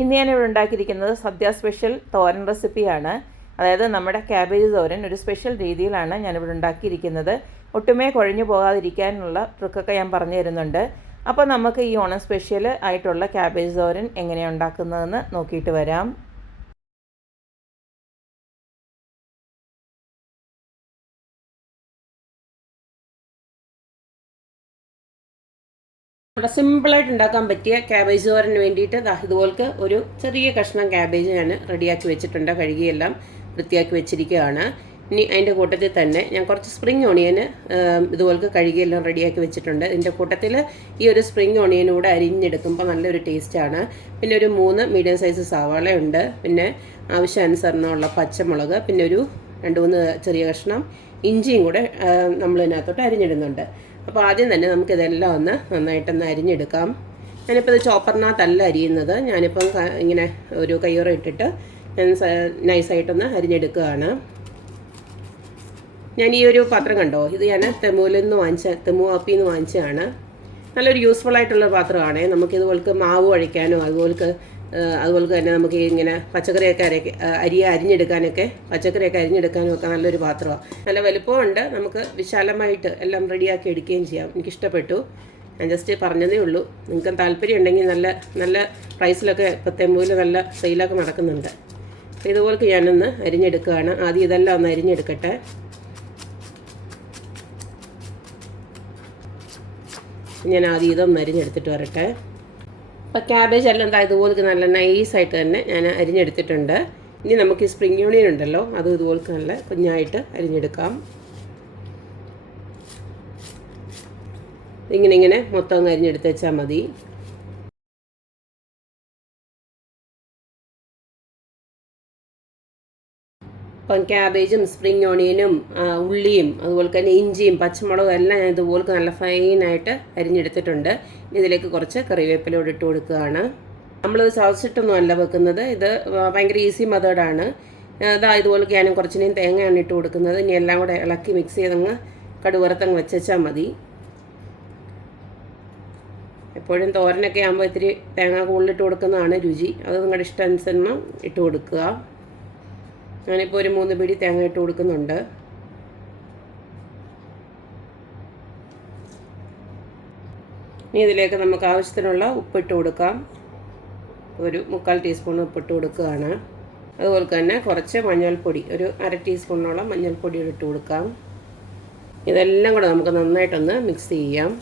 ഇന്ന് ഞാനിവിടെ ഉണ്ടാക്കിയിരിക്കുന്നത് സദ്യ സ്പെഷ്യൽ തോരൻ റെസിപ്പിയാണ്. അതായത് നമ്മുടെ ക്യാബേജ് തോരൻ ഒരു സ്പെഷ്യൽ രീതിയിലാണ് ഞാനിവിടെ ഉണ്ടാക്കിയിരിക്കുന്നത്. ഒട്ടുമേ കുഴഞ്ഞു പോകാതിരിക്കാനുള്ള ട്രിക്കൊക്കെ ഞാൻ പറഞ്ഞു തരുന്നുണ്ട്. അപ്പോൾ നമുക്ക് ഈ ഓണം സ്പെഷ്യൽ ആയിട്ടുള്ള ക്യാബേജ് തോരൻ എങ്ങനെയാണ് ഉണ്ടാക്കുന്നതെന്ന് നോക്കിയിട്ട് വരാം. ഇവിടെ സിമ്പിളായിട്ട് ഉണ്ടാക്കാൻ പറ്റിയ ക്യാബേജ് തോരന് വേണ്ടിയിട്ട് ഇതുപോലത്തെ ഒരു ചെറിയ കഷ്ണം ക്യാബേജ് ഞാൻ റെഡിയാക്കി വെച്ചിട്ടുണ്ട്. കഴുകിയെല്ലാം വൃത്തിയാക്കി വെച്ചിരിക്കുകയാണ്. ഇനി അതിൻ്റെ കൂട്ടത്തിൽ തന്നെ ഞാൻ കുറച്ച് സ്പ്രിംഗ് ഓണിയന് ഇതുപോലത്തെ കഴുകിയെല്ലാം റെഡിയാക്കി വെച്ചിട്ടുണ്ട്. ഇതിൻ്റെ കൂട്ടത്തിൽ ഈ ഒരു സ്പ്രിംഗ് ഓണിയനൂടെ അരിഞ്ഞെടുക്കുമ്പോൾ നല്ലൊരു ടേസ്റ്റാണ്. പിന്നെ ഒരു 3 മീഡിയം സൈസ് സവാളയുണ്ട്. പിന്നെ ആവശ്യാനുസരണമുള്ള പച്ചമുളക്, പിന്നെ ഒരു 2-3 ചെറിയ കഷ്ണം ഇഞ്ചിയും കൂടെ നമ്മൾ ഇതിനകത്തോട്ട് അരിഞ്ഞിടുന്നുണ്ട്. അപ്പോൾ ആദ്യം തന്നെ നമുക്കിതെല്ലാം ഒന്ന് നന്നായിട്ടൊന്ന് അരിഞ്ഞെടുക്കാം. ഞാനിപ്പോൾ ഇത് ചോപ്പറിനകത്തല്ല അരിയുന്നത്. ഞാനിപ്പം ഇങ്ങനെ ഒരു കയ്യുറ ഇട്ടിട്ട് ഞാൻ നൈസായിട്ടൊന്ന് അരിഞ്ഞെടുക്കുകയാണ്. ഞാൻ ഈ ഒരു പാത്രം കണ്ടോ, ഇത് ഞാൻ തെമു ആപ്പിൽ നിന്ന് വാങ്ങിച്ചതാണ്. നല്ലൊരു യൂസ്ഫുൾ ആയിട്ടുള്ള പാത്രമാണ്. നമുക്കിതുപോലക്ക് മാവ് കഴിക്കാനോ അതുപോലെ തന്നെ നമുക്ക് ഇങ്ങനെ പച്ചക്കറിയൊക്കെ അരിഞ്ഞെടുക്കാനൊക്കെ അരിഞ്ഞെടുക്കാനും ഒക്കെ നല്ലൊരു പാത്രമാണ്. നല്ല വലുപ്പമുണ്ട്. നമുക്ക് വിശാലമായിട്ട് എല്ലാം റെഡിയാക്കി എടുക്കുകയും ചെയ്യാം. എനിക്കിഷ്ടപ്പെട്ടു. ഞാൻ ജസ്റ്റ് പറഞ്ഞതേ ഉള്ളൂ. നിങ്ങൾക്ക് താല്പര്യം ഉണ്ടെങ്കിൽ നല്ല പ്രൈസിലൊക്കെ ഇപ്പോൾ തെമ്മൂല് നല്ല സെയിലൊക്കെ നടക്കുന്നുണ്ട്. ഇതുപോലൊക്കെ ഞാനൊന്ന് അരിഞ്ഞെടുക്കുകയാണ്. ആദ്യം ഇതെല്ലാം ഒന്ന് അരിഞ്ഞെടുക്കട്ടെ. ഞാൻ ആദ്യം ഇതൊന്ന് അരിഞ്ഞെടുത്തിട്ട് വരട്ടെ. അപ്പോൾ ക്യാബേജ് എല്ലാം ഇതുപോലെ നല്ല നൈസായിട്ട് തന്നെ ഞാൻ അരിഞ്ഞെടുത്തിട്ടുണ്ട്. ഇനി നമുക്ക് ഈ സ്പ്രിംഗ് ഓണിയൻ ഉണ്ടല്ലോ, അതും ഇതുപോലെ നല്ല കുഞ്ഞായിട്ട് അരിഞ്ഞെടുക്കാം. ഇങ്ങനെ മൊത്തം അരിഞ്ഞെടുത്ത് വെച്ചാൽ മതി. അപ്പം ക്യാബേജും സ്പ്രിംഗ് ഓണിയനും ഉള്ളിയും അതുപോലെ തന്നെ ഇഞ്ചിയും പച്ചമുളകും എല്ലാം ഞാൻ ഇതുപോലെ നല്ല ഫൈനായിട്ട് അരിഞ്ഞെടുത്തിട്ടുണ്ട്. ഇതിലേക്ക് കുറച്ച് കറിവേപ്പിലയോട് ഇട്ട് കൊടുക്കുകയാണ്. നമ്മളിത് ചതച്ചിട്ടൊന്നും അല്ല വെക്കുന്നത്. ഇത് ഭയങ്കര ഈസി മെത്തേഡാണ്. ഇതുപോലെ ഞാനും കുറച്ചിനെയും തേങ്ങയാണ് ഇട്ട് കൊടുക്കുന്നത്. ഇനി എല്ലാം കൂടെ ഇളക്കി മിക്സ് ചെയ്തങ്ങ് കടുവറുത്തങ്ങ് വെച്ചാൽ മതി. എപ്പോഴും തോരനൊക്കെ ആകുമ്പോൾ ഇത്തിരി തേങ്ങ കൂടുതലിട്ട് കൊടുക്കുന്നതാണ് രുചി. അത് നിങ്ങളുടെ ഇഷ്ടാനുസരണം ഇട്ട് കൊടുക്കുക. ഞാനിപ്പോൾ ഒരു 3 പിടി തേങ്ങ ഇട്ട് കൊടുക്കുന്നുണ്ട്. ഇനി ഇതിലേക്ക് നമുക്ക് ആവശ്യത്തിനുള്ള ഉപ്പിട്ട് കൊടുക്കാം. ഒരു 3/4 ടീസ്പൂൺ ഉപ്പിട്ട് കൊടുക്കുകയാണ്. അതുപോലെ തന്നെ കുറച്ച് മഞ്ഞൾപ്പൊടി, ഒരു 1/2 ടീസ്പൂണോളം മഞ്ഞൾപ്പൊടി ഇട്ട് കൊടുക്കാം. ഇതെല്ലാം കൂടെ നമുക്ക് നന്നായിട്ടൊന്ന് മിക്സ് ചെയ്യാം.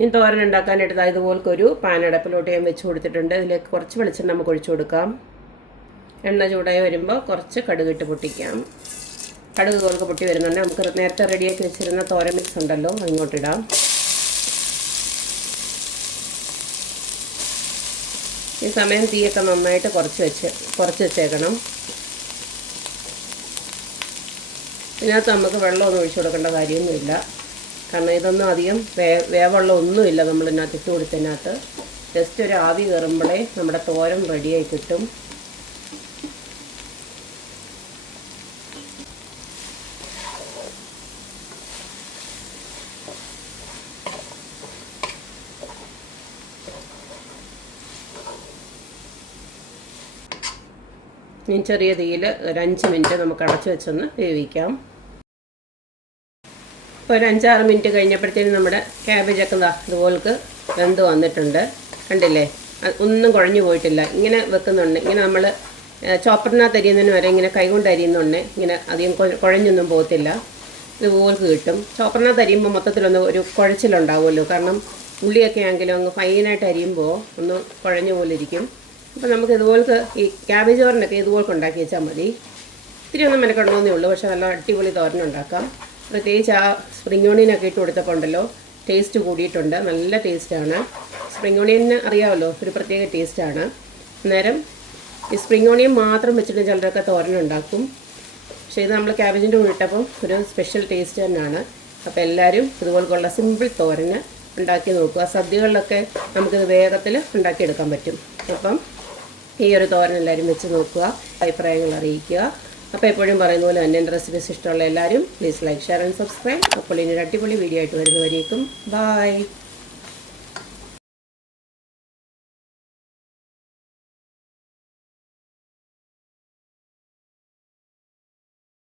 ഇനി തോരൻ ഉണ്ടാക്കാനായിട്ട് ഇതുപോലൊക്കെ ഒരു പാനടപ്പിലോട്ട് ഞാൻ വെച്ച് കൊടുത്തിട്ടുണ്ട്. ഇതിലേക്ക് കുറച്ച് വെളിച്ചെണ്ണ നമുക്ക് ഒഴിച്ചു കൊടുക്കാം. എണ്ണ ചൂടായി വരുമ്പോൾ കുറച്ച് കടുകിട്ട് പൊട്ടിക്കാം. കടുക് ഇതുപോലൊക്കെ പൊട്ടി വരുന്നുണ്ട്. നമുക്ക് നേരത്തെ റെഡിയാക്കി വെച്ചിരുന്ന തോരൻ മിക്സ് ഉണ്ടല്ലോ, അങ്ങോട്ടിടാം. ഈ സമയം തീയൊക്കെ നന്നായിട്ട് കുറച്ച് വെച്ചേക്കണം. ഇതിനകത്ത് നമുക്ക് വെള്ളമൊന്നും ഒഴിച്ചു കൊടുക്കേണ്ട കാര്യമൊന്നുമില്ല. കാരണം ഇതൊന്നും അധികം വേവുള്ള ഒന്നുമില്ല നമ്മൾ ഇതിനകത്ത് ഇട്ട് കൊടുത്തതിനകത്ത്. ജസ്റ്റ് ഒരു ആവി കയറുമ്പോഴേ നമ്മുടെ തോരൻ റെഡിയായി കിട്ടും. ഇനി ചെറിയ തീയിൽ ഒരു 5 മിനിറ്റ് നമുക്ക് അടച്ചു വെച്ചൊന്ന് വേവിക്കാം. ഇപ്പോൾ ഒരു 5-6 മിനിറ്റ് കഴിഞ്ഞപ്പോഴത്തേനും നമ്മുടെ ക്യാബേജൊക്കെ ഇതുപോലക്ക് വെന്ത് വന്നിട്ടുണ്ട്. കണ്ടില്ലേ, ഒന്നും കുഴഞ്ഞു പോയിട്ടില്ല. ഇങ്ങനെ വെക്കുന്നുണ്ട്. ഇങ്ങനെ നമ്മൾ ചോപ്പറിനകത്ത് അരിയുന്നതിന് വരെ ഇങ്ങനെ കൈകൊണ്ട് അരിയുന്നുണ്ട്. ഇങ്ങനെ അധികം കുഴഞ്ഞൊന്നും പോകത്തില്ല. ഇതുപോലക്ക് കിട്ടും. ചോപ്പറിനകത്ത് അരിയുമ്പോൾ മൊത്തത്തിലൊന്ന് ഒരു കുഴച്ചിലുണ്ടാവുമല്ലോ. കാരണം ഉള്ളിയൊക്കെ ആണെങ്കിലും അങ്ങ് ഫൈനായിട്ട് അരിയുമ്പോൾ ഒന്ന് കുഴഞ്ഞ പോലെ ഇരിക്കും. അപ്പോൾ നമുക്ക് ഇതുപോലക്ക് ഈ ക്യാബേജ് തോരനൊക്കെ ഇതുപോലൊക്കെ ഉണ്ടാക്കി വെച്ചാൽ മതി. ഇത്തിരി ഒന്നും മെനക്കെടണമെന്നേ ഉള്ളൂ. പക്ഷേ നല്ല അടിപൊളി തോരൻ ഉണ്ടാക്കാം. പ്രത്യേകിച്ച് ആ സ്പ്രിംഗ് ഓണിയനൊക്കെ ഇട്ട് കൊടുത്തപ്പോൾ ഉണ്ടല്ലോ, ടേസ്റ്റ് കൂടിയിട്ടുണ്ട്. നല്ല ടേസ്റ്റാണ്. സ്പ്രിംഗ് ഓണിയന് അറിയാമല്ലോ, ഒരു പ്രത്യേക ടേസ്റ്റാണ്. അന്നേരം ഈ സ്പ്രിംഗ് ഓണിയൻ മാത്രം വെച്ചിട്ട് ചിലരൊക്കെ തോരനുണ്ടാക്കും. പക്ഷേ ഇത് നമ്മൾ ക്യാബേജിൻ്റെ കൂടെ ഇട്ടപ്പം ഒരു സ്പെഷ്യൽ ടേസ്റ്റ് തന്നെയാണ്. അപ്പോൾ എല്ലാവരും ഇതുപോലുള്ള സിമ്പിൾ തോരന് ഉണ്ടാക്കി നോക്കുക. സദ്യകളിലൊക്കെ നമുക്കിത് വേഗത്തിൽ ഉണ്ടാക്കിയെടുക്കാൻ പറ്റും. അപ്പം ഈ ഒരു തോരൻ എല്ലാവരും വെച്ച് നോക്കുക. അഭിപ്രായങ്ങൾ അറിയിക്കുക. അപ്പോൾ എപ്പോഴും പറയുന്ന പോലെ തന്നെ എൻ്റെ റെസിപ്പീസ് ഇഷ്ടമുള്ള എല്ലാവരും please like share and subscribe. അപ്പോൾ ഇനി ഒരു അടിപൊളി വീഡിയോ ആയിട്ട് വരുന്നവരേക്കും ബൈ.